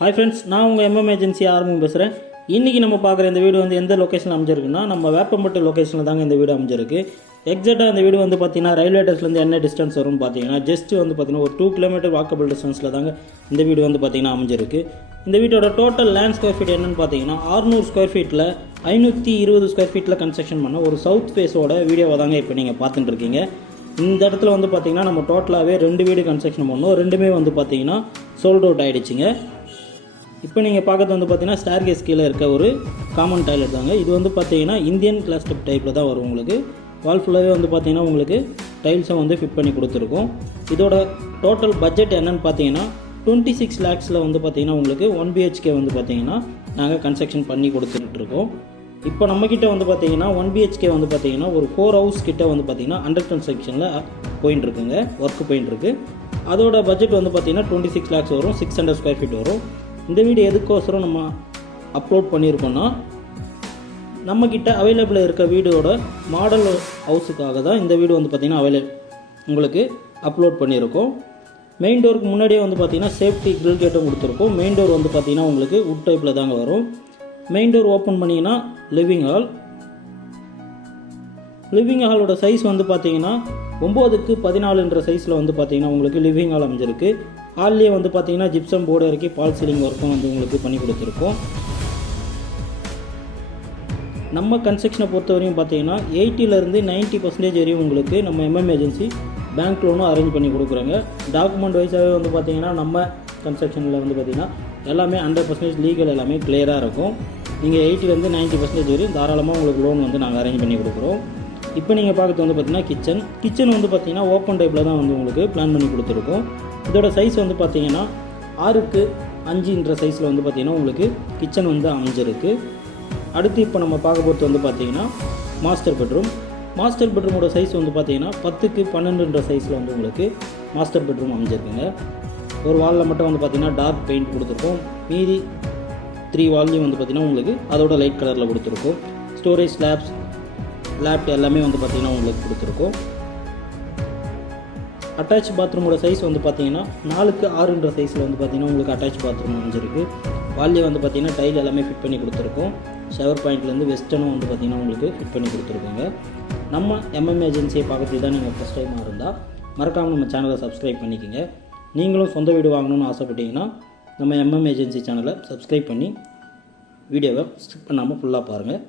Hi friends நான் உங்கள் MM agency ஆரம்பம் பேசுகிறேன் இன்றைக்கி நம்ம பார்க்குற இந்த வீடு வந்து எந்த லொக்கேஷன் அமைஞ்சிருக்குன்னா நம்ம வேப்பம்பட்டு லொக்கேஷனில் தாங்க இந்த வீடு அமைஞ்சிருக்கு. எக்ஸாக்டாக இந்த வீடு வந்து பார்த்தீங்கன்னா ரயில்வே டேஸ்லேருந்து என்ன டிஸ்டன்ஸ் வரும்னு பார்த்தீங்கன்னா ஜஸ்ட் வந்து பார்த்தீங்கன்னா ஒரு டூ கிலோமீட்டர் வாக்கபிள் டிஸ்டன்ஸில் தாங்க இந்த வீடு வந்து பார்த்தீங்கன்னா அமைஞ்சிருக்கு. இந்த வீட்டோட டோட்டல் லேண்ட் ஸ்கொயர் ஃபீட் என்னென்னு பார்த்தீங்கன்னா 600 ஸ்கொயர் ஃபீட்டில் ஐநூற்றி இருபது ஸ்கொயர் ஃபீட்டில் கன்ஸ்ட்ரக்ஷன் பண்ண ஒரு சவுத் ஃபேஸோட வீடியோவை தாங்க இப்போ நீங்கள் பார்த்துட்டு இருக்கீங்க. இந்த இடத்துல வந்து பார்த்தீங்கன்னா நம்ம டோட்டலாகவே ரெண்டு வீடு கன்ஸ்ட்ரக்ஷன் பண்ணோம். ரெண்டுமே வந்து பார்த்தீங்கன்னா சோல்ட் அவுட் ஆகிடுச்சிங்க இப்போ நீங்கள் பார்க்கறது வந்து பார்த்தீங்கன்னா ஸ்டார்கேஸ் கீழே இருக்க ஒரு காமன் டாய்லெட் தாங்க. இது வந்து பார்த்தீங்கன்னா இந்தியன் கிளாஸ் டெப் டைப்பில் தான் வரும் உங்களுக்கு. வால் ஃபுல்லாகவே வந்து பார்த்தீங்கன்னா உங்களுக்கு டைல்ஸை வந்து ஃபிட் பண்ணி கொடுத்துருக்கோம். இதோட டோட்டல் பட்ஜெட் என்னென்னு பார்த்தீங்கன்னா டுவெண்ட்டி சிக்ஸ் லேக்ஸில் வந்து பார்த்தீங்கன்னா உங்களுக்கு ஒன் பிஹெச்கே வந்து பார்த்தீங்கன்னா நாங்கள் கன்ஸ்ட்ரக்ஷன் பண்ணி கொடுத்துட்ருக்கோம் இப்போ நம்மக்கிட்ட வந்து பார்த்தீங்கன்னா ஒன் பிஹெச்கே வந்து பார்த்தீங்கன்னா ஒரு ஃபோர் ஹவுஸ் கிட்ட வந்து பார்த்தீங்கன்னா அண்டர் கன்ஸ்ட்ரக்ஷனில் போயின்னு இருக்குங்க. ஒர்க் போயின்னு இருக்குது அதோட பட்ஜெட் வந்து பார்த்தீங்கன்னா டுவெண்ட்டி சிக்ஸ் லேக்ஸ் வரும். சிக்ஸ் ஹண்ட்ரட் ஸ்கொயர் ஃபீட் வரும். இந்த வீடு எதுக்கோசரம் நம்ம அப்லோட் பண்ணியிருக்கோன்னா நம்மக்கிட்ட அவைலபிளாக இருக்க வீடோட மாடல் ஹவுஸுக்காக தான் இந்த வீடு வந்து பார்த்திங்கன்னா அவைலபிள் உங்களுக்கு அப்லோட் பண்ணியிருக்கோம். மெயின் டோருக்கு முன்னாடியே வந்து பார்த்திங்கன்னா சேஃப்டி கிரில் கேட்டும் கொடுத்துருக்கோம். மெயின் டோர் வந்து பார்த்திங்கன்னா உங்களுக்கு உட் டைப்பில் தாங்க வரும். மெயின் டோர் ஓப்பன் பண்ணிங்கன்னா லிவிங் ஹால் லிவிங் ஹாலோட சைஸ் வந்து பார்த்தீங்கன்னா ஒம்போதுக்கு பதினாலுன்ற சைஸில் வந்து பார்த்தீங்கன்னா உங்களுக்கு லிவிங் ஹால் அமைஞ்சிருக்கு. ஹால்லேயே வந்து பார்த்தீங்கன்னா ஜிப்சம் போர்டு இறக்கி பால் சீலிங் ஒர்க்கும் வந்து உங்களுக்கு பண்ணி கொடுத்துருக்கோம். நம்ம கன்ஸ்ட்ரக்ஷனை பொறுத்த வரையும் பார்த்தீங்கன்னா எயிட்டிலேருந்து நைன்ட்டி பர்சன்டேஜ் வரையும் உங்களுக்கு நம்ம எம்எம் ஏஜென்சி பேங்க் லோனும் அரேஞ்ச் பண்ணி கொடுக்குறாங்க. டாக்குமெண்ட் வைஸாகவே வந்து பார்த்தீங்கன்னா நம்ம கன்ஸ்ட்ரக்ஷனில் வந்து பார்த்தீங்கன்னா எல்லாமே ஹண்ட்ரட் பர்சன்டேஜ் லீகல் எல்லாமே கிளியராக இருக்கும். நீங்கள் எயிட்டிலேருந்து நைன்ட்டி பர்சன்டேஜ் வரையும் தாராளமாக உங்களுக்கு லோன் வந்து நாங்கள் அரேஞ்ச் பண்ணி கொடுக்குறோம். இப்போ நீங்கள் பார்க்குறது வந்து பார்த்தீங்கன்னா கிச்சன் கிச்சன் வந்து பார்த்தீங்கன்னா ஓப்பன் டைப்பில் தான் வந்து உங்களுக்கு பிளான் பண்ணி கொடுத்துருக்கோம். இதோட சைஸ் வந்து பார்த்தீங்கன்னா ஆறுக்கு அஞ்சுன்ற சைஸில் வந்து பார்த்திங்கன்னா உங்களுக்கு கிச்சன் வந்து அமைஞ்சிருக்கு. அடுத்து இப்போ நம்ம பார்க்க போகிறது வந்து பார்த்தீங்கன்னா மாஸ்டர் பெட்ரூம் மாஸ்டர் பெட்ரூமோட சைஸ் வந்து பார்த்தீங்கன்னா பத்துக்கு பன்னெண்டுன்ற சைஸில் வந்து உங்களுக்கு மாஸ்டர் பெட்ரூம் அமைஞ்சிருக்குங்க. ஒரு வாலில் மட்டும் வந்து பார்த்தீங்கன்னா டார்க் பெயிண்ட் கொடுத்துருக்கோம். மீதி த்ரீ வால்லையும் வந்து பார்த்திங்கன்னா உங்களுக்கு அதோட லைட் கலரில் கொடுத்துருக்கோம். ஸ்டோரேஜ் ஸ்லாப்ஸ் லேப்ட் எல்லாமே வந்து பார்த்திங்கன்னா உங்களுக்கு கொடுத்துருக்கோம். அட்டாச் பாத்ரூமோட சைஸ் வந்து பார்த்தீங்கன்னா நாலுக்கு ஆறுன்ற சைஸில் வந்து பார்த்தீங்கன்னா உங்களுக்கு அட்டாச் பாத்ரூம் அமைஞ்சிருக்கு. வால்லே வந்து பார்த்தீங்கன்னா டைல் எல்லாமே ஃபிட் பண்ணி கொடுத்துருக்கோம். ஷவர் பாயிண்ட்லேருந்து வெஸ்டர்னும் வந்து பார்த்திங்கன்னா உங்களுக்கு ஃபிட் பண்ணி கொடுத்துருக்கோங்க. நம்ம எம்எம் ஏஜென்சியை பார்க்கறதுக்கு தான் நீங்கள் ஃபஸ்ட் டைமாக இருந்தால் மறக்காமல் நம்ம சேனலை சப்ஸ்கிரைப் பண்ணிக்கோங்க. நீங்களும் சொந்த வீடு வாங்கணும்னு ஆசைப்பட்டீங்கன்னா நம்ம எம்எம் ஏஜென்சி சேனலை சப்ஸ்கிரைப் பண்ணி வீடியோவை ஸ்கிப் பண்ணாமல் ஃபுல்லாக பாருங்கள்